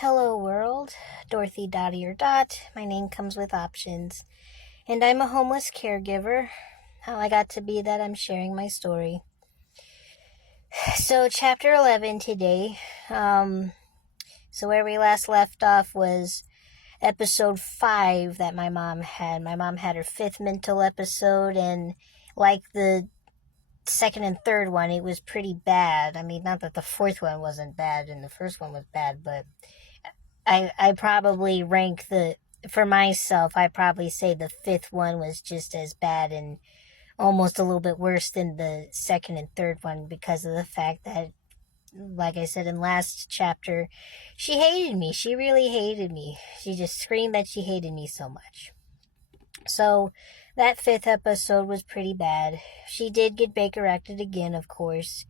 Hello world, Dorothy Dottie or Dot. My name comes with options. And I'm a homeless caregiver. How I got to be that, I'm sharing my story. So chapter 11 today. So where we last left off was episode 5 that my mom had. My mom had her 5th mental episode, and like the second and third one, it was pretty bad. I mean, not that the 4th one wasn't bad and the first one was bad, but I probably rank for myself, I probably say the 5th one was just as bad and almost a little bit worse than the second and third one, because of the fact that, like I said in last chapter, she hated me. She really hated me. She just screamed that she hated me so much. So that 5th episode was pretty bad. She did get Baker acted again, of course.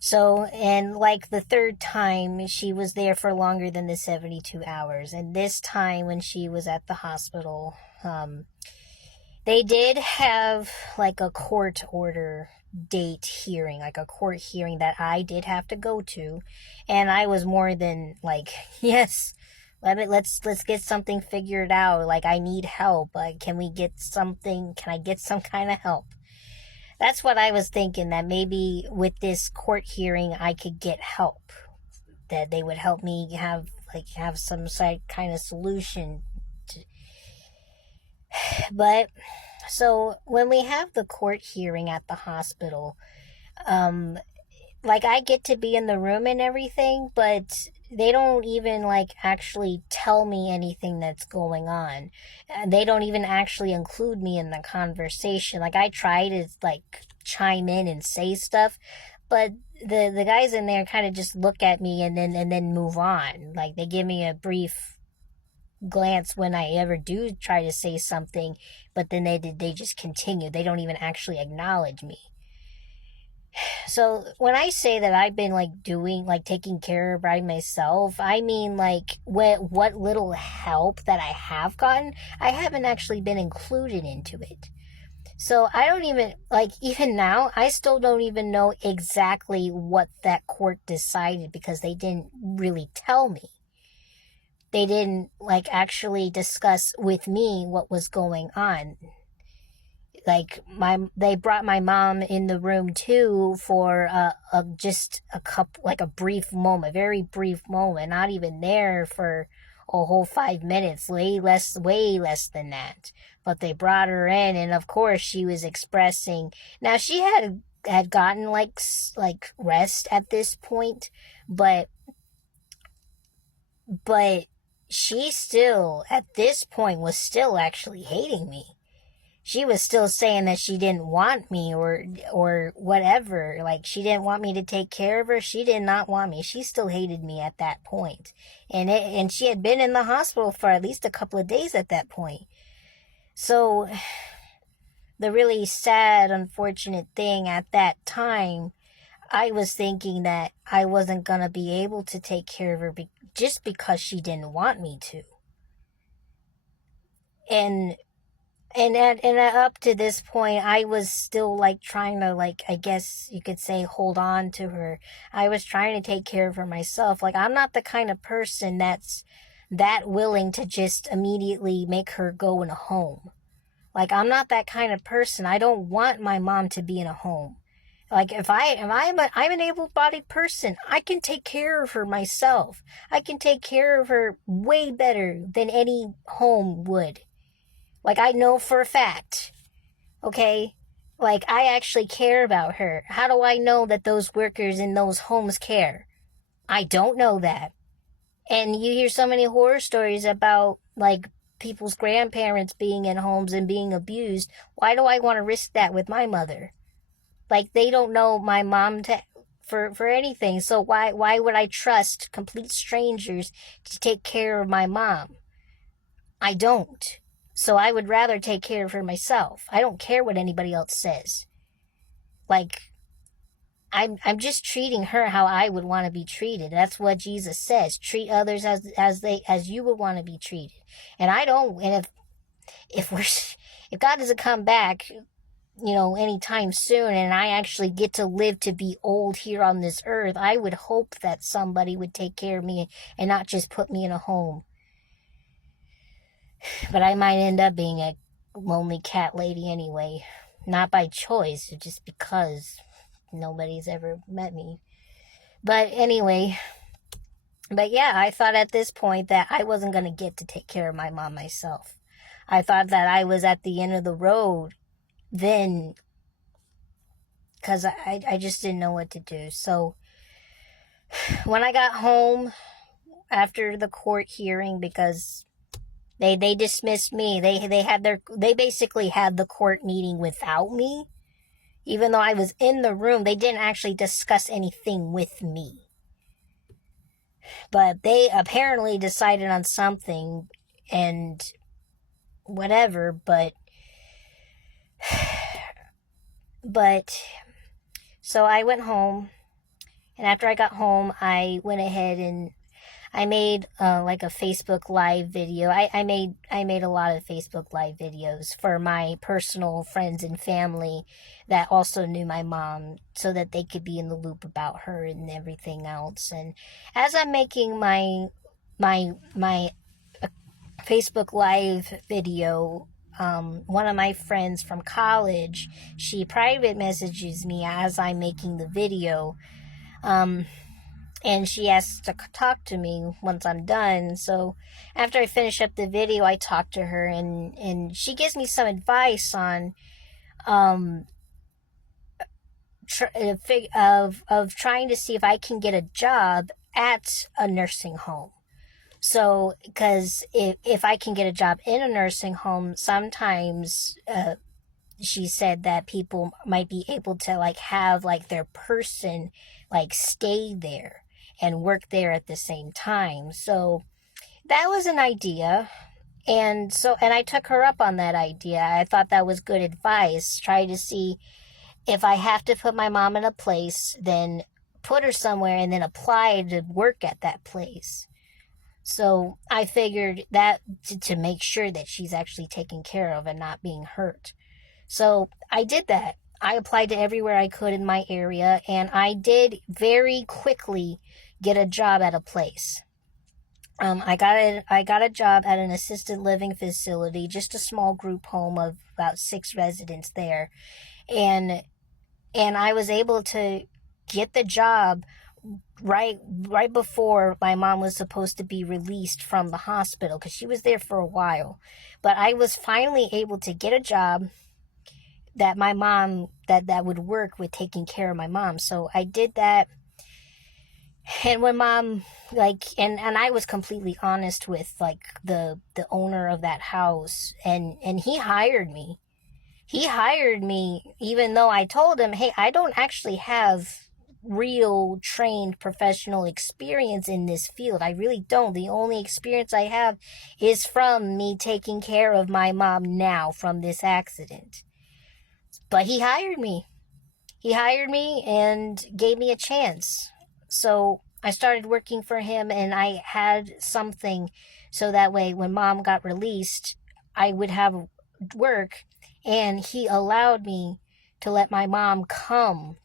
So, and like the 3rd time, she was there for longer than the 72 hours. And this time when she was at the hospital, they did have like a court order date hearing, like a court hearing that I did have to go to. And I was more than like, yes, let's get something figured out. Like, I need help. Can I get some kind of help? That's what I was thinking, that maybe with this court hearing I could get help, that they would help me have some kind of solution to. But so when we have the court hearing at the hospital, I get to be in the room and everything, but they don't even actually tell me anything that's going on. They don't even actually include me in the conversation. I try to chime in and say stuff, but the guys in there kind of just look at me and then move on. They give me a brief glance when I ever do try to say something, but then they just continue. They don't even actually acknowledge me. So when I say that I've been taking care of by myself, I mean what little help that I have gotten, I haven't actually been included into it. So I don't even, even now, I still don't even know exactly what that court decided, because they didn't really tell me. They didn't actually discuss with me what was going on. They brought my mom in the room too for just a brief moment, very brief moment, not even there for a whole 5 minutes, way less than that. But they brought her in, and of course she was expressing. Now she had gotten rest at this point, but she still at this point was still actually hating me. She was still saying that she didn't want me or whatever. She didn't want me to take care of her. She did not want me. She still hated me at that point. And she had been in the hospital for at least a couple of days at that point. So the really sad, unfortunate thing at that time, I was thinking that I wasn't going to be able to take care of her just because she didn't want me to. And up to this point, I was still trying to I guess you could say, hold on to her. I was trying to take care of her myself. I'm not the kind of person that's that willing to just immediately make her go in a home. I'm not that kind of person. I don't want my mom to be in a home. If I'm an able-bodied person, I can take care of her myself. I can take care of her way better than any home would. I know for a fact, okay? I actually care about her. How do I know that those workers in those homes care? I don't know that. And you hear so many horror stories about, people's grandparents being in homes and being abused. Why do I want to risk that with my mother? They don't know my mom for anything. So why would I trust complete strangers to take care of my mom? I don't. So I would rather take care of her myself. I don't care what anybody else says. I'm just treating her how I would want to be treated. That's what Jesus says. Treat others as you would want to be treated. And I don't. And if God doesn't come back anytime soon, and I actually get to live to be old here on this earth, I would hope that somebody would take care of me and not just put me in a home. But I might end up being a lonely cat lady anyway. Not by choice, just because nobody's ever met me. But anyway, but yeah, I thought at this point that I wasn't going to get to take care of my mom myself. I thought that I was at the end of the road then, because I just didn't know what to do. So when I got home after the court hearing, because they dismissed me, they basically had the court meeting without me. Even though I was in the room, they didn't actually discuss anything with me. But they apparently decided on something and whatever, but so I went home, and after I got home, I went ahead and I made like a Facebook Live video. I made a lot of Facebook Live videos for my personal friends and family that also knew my mom, so that they could be in the loop about her and everything else. And as I'm making my Facebook Live video, one of my friends from college, she private messages me as I'm making the video. And she asks to talk to me once I'm done. So after I finish up the video, I talk to her, and she gives me some advice on of trying to see if I can get a job at a nursing home. So, because if I can get a job in a nursing home, sometimes she said that people might be able to like have like their person like stay there and work there at the same time. So that was an idea. And I took her up on that idea. I thought that was good advice. Try to see if I have to put my mom in a place, then put her somewhere and then apply to work at that place. So I figured that to make sure that she's actually taken care of and not being hurt. So I did that. I applied to everywhere I could in my area, and I did very quickly get a job at a place. I got a job at an assisted living facility, just a small group home of about 6 residents there, and I was able to get the job right before my mom was supposed to be released from the hospital, because she was there for a while. But I was finally able to get a job that my mom that would work with taking care of my mom. So I did that. And when mom and I was completely honest with like the owner of that house, and he hired me. He hired me even though I told him, "Hey, I don't actually have real trained professional experience in this field. I really don't. The only experience I have is from me taking care of my mom now from this accident." But he hired me. He hired me and gave me a chance. So I started working for him, and I had something so that way when mom got released, I would have work. And he allowed me to let my mom come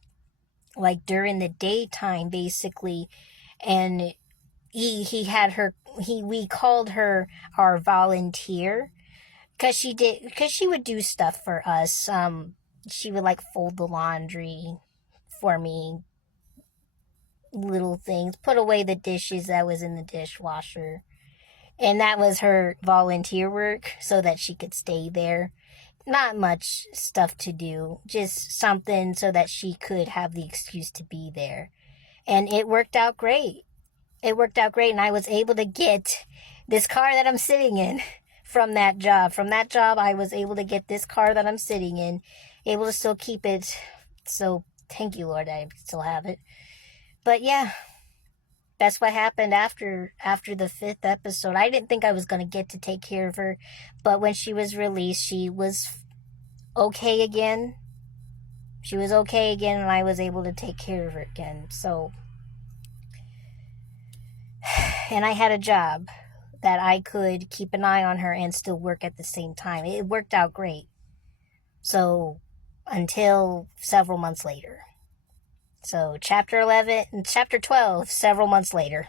like during the daytime basically, and he had her we called her our volunteer, because she would do stuff for us. She would like fold the laundry for me, little things, put away the dishes that was in the dishwasher. And that was her volunteer work, so that she could stay there. Not much stuff to do, just something so that she could have the excuse to be there. And it worked out great. It worked out great, and I was able to get this car that I'm sitting in from that job. From that job, I was able to get this car that I'm sitting in, able to still keep it. So thank you, Lord, I still have it. But yeah, that's what happened after the 5th episode. I didn't think I was going to get to take care of her, but when she was released, she was okay again. She was okay again, and I was able to take care of her again. So, and I had a job that I could keep an eye on her and still work at the same time. It worked out great. So until several months later. So chapter 11 and chapter 12, several months later.